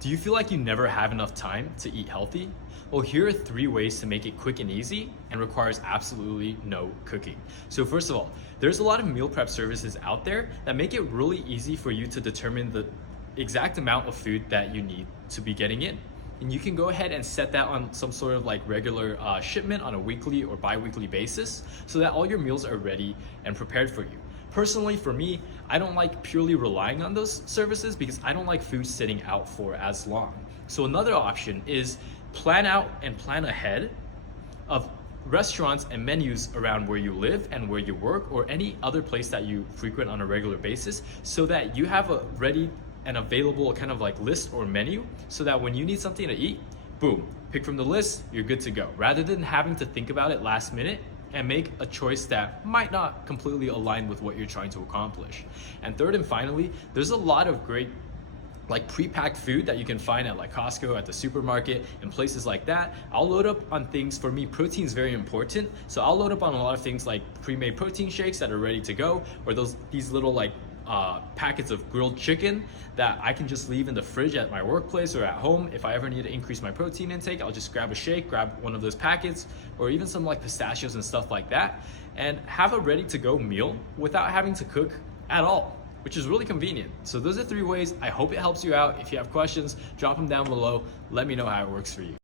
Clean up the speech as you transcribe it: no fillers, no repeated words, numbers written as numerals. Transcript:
Do you feel like you never have enough time to eat healthy? Well, here are 3 ways to make it quick and easy and requires absolutely no cooking. So first of all, there's a lot of meal prep services out there that make it really easy for you to determine the exact amount of food that you need to be getting in. And you can go ahead and set that on some sort of like regular shipment on a weekly or bi-weekly basis so that all your meals are ready and prepared for you. Personally, for me, I don't like purely relying on those services because I don't like food sitting out for as long. So another option is plan out and plan ahead of restaurants and menus around where you live and where you work or any other place that you frequent on a regular basis so that you have a ready and available kind of like list or menu so that when you need something to eat, boom, pick from the list, you're good to go. Rather than having to think about it last minute and make a choice that might not completely align with what you're trying to accomplish. And third and finally, there's a lot of great like pre-packed food that you can find at like Costco, at the supermarket, and places like that. I'll load up on things, for me, protein is very important. So I'll load up on a lot of things like pre-made protein shakes that are ready to go, or these little like packets of grilled chicken that I can just leave in the fridge at my workplace or at home. If I ever need to increase my protein intake, I'll just grab a shake, grab one of those packets, or even some like pistachios and stuff like that, and have a ready to go meal without having to cook at all, which is really convenient. So those are 3 ways. I hope it helps you out. If you have questions, drop them down below. Let me know how it works for you.